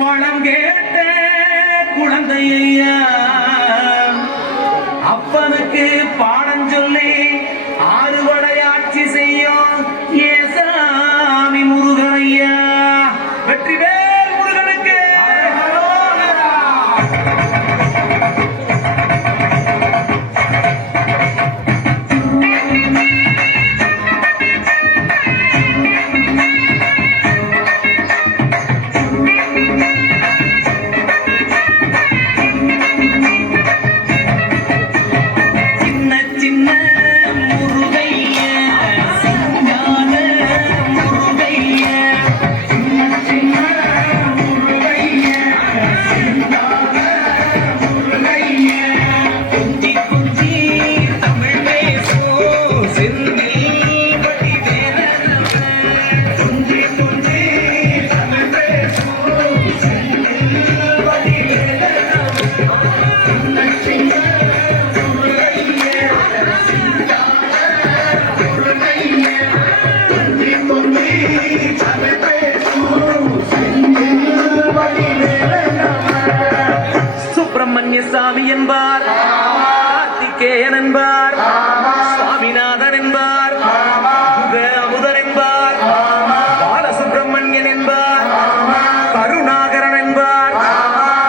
பழம் கேட்ட குழந்தையா அப்பனுக்கு பாடம் சொல்லி ஆறுபடையாட்சி செய்யும் ஏசாமி முருகனையா வெற்றிவேல் முருகனுக்கு சுப்பிரமணியசாமி என்பார், கார்த்திகேயன் என்பார், சுவாமிநாதன் என்பார், அமுதன் என்பார், பாலசுப்பிரமணியன் என்பார், கருணாகரன் என்பார்,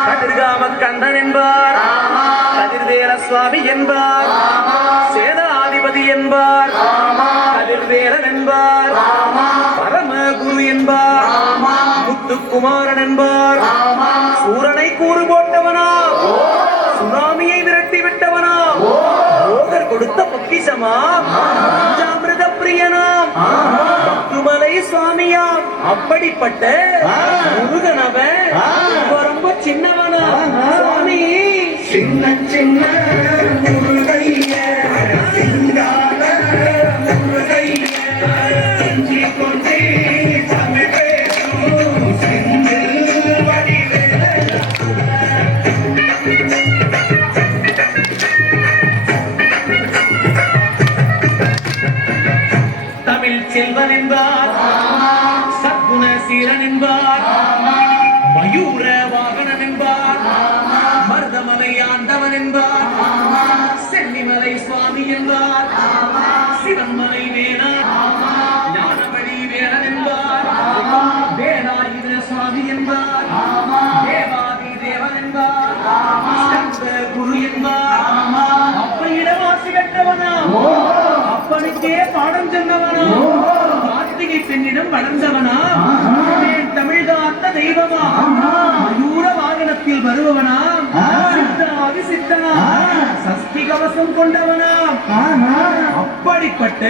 கதிர்காமக்கந்தன் என்பார், கதிர்வேல சுவாமி என்பார், சேனாதிபதி என்பார், கதிர்வேலன் என்பார், பரமகுரு என்பார், முத்துக்குமாரன் என்பார், சூரனை கூறு போட்டவனா, சுனாமியை விரட்டி விட்டவனா, போகர் கொடுத்த பொக்கிஷமா, பஞ்சாமிர்த பிரியனாம், பக்துமலை சுவாமியாம், அப்படிப்பட்ட முருகனவன் ரொம்ப சின்னவனா சுவாமி, சின்ன சின்ன முருகைய சிங்கார முருகைய செஞ்சி கொண்டே தமிழ் பேசும் செந்தில் வடிவேல தமிழ் செல்வன் என்பார், சத்குண சீரன் என்பார், மயூர வாகனன் என்பார், மருதமலை ஆண்டவன் என்பார், சென்னிமலை சுவாமி என்பார், சிவன்மலை வேணன், ஞானவழி வேணன் என்பார், வேலாயுத சுவாமி என்பார், தேவாதி தேவன் என்பார், குரு என்பார், அப்பையிடவாசி கட்டவனா, அப்பனுக்கே பாடம் சொன்னவனா, கார்த்திகை பெண்ணிடம் வளர்ந்தவனா, தமிழ் காத்த தெய்வமா, மயூர வாகனத்தில் வருபவனா, சித்தாதி சித்தனா, சஷ்டி கவசம் கொண்டவனா, அப்படிப்பட்ட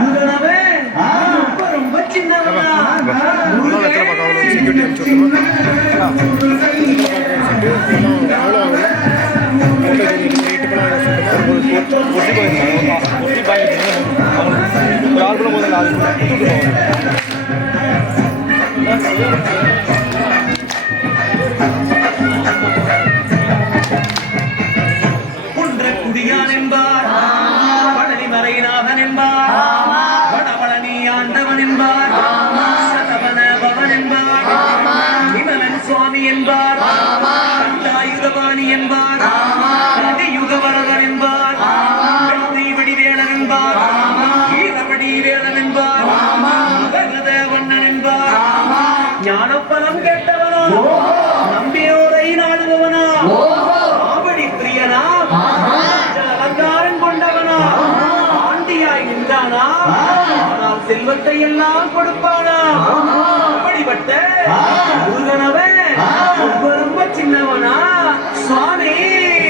முருகனவன் ரொம்ப ரொம்ப சின்னவனா, குன்றக்குடியான் என்பார், பழனிமலைநாதன் என்பார், வடபழனி ஆண்டவன் என்பார், சதவன பவன் என்பார், விமலன் சுவாமி என்பார், கண்டாயுதபாணி என்பார், யுகவரதன் என்பார், வடிவேலன் என்பார், ஈரவடி வேலன் என்பார், வண்ணன் என்பார், ஞானப்பலம் கேட்டவனா, நம்பியோரை நாடுபவனா, ஆவடி பிரியனா, அலங்காரம் கொண்டவனா, ஆண்டியாய் நின்றானா, ஆனால் செல்வத்தை எல்லாம் கொடுப்பானா, அப்படிப்பட்ட முருகனவன் ரொம்ப சின்னவனா சுவாமி,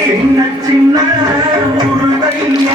சின்ன சின்ன முருகைய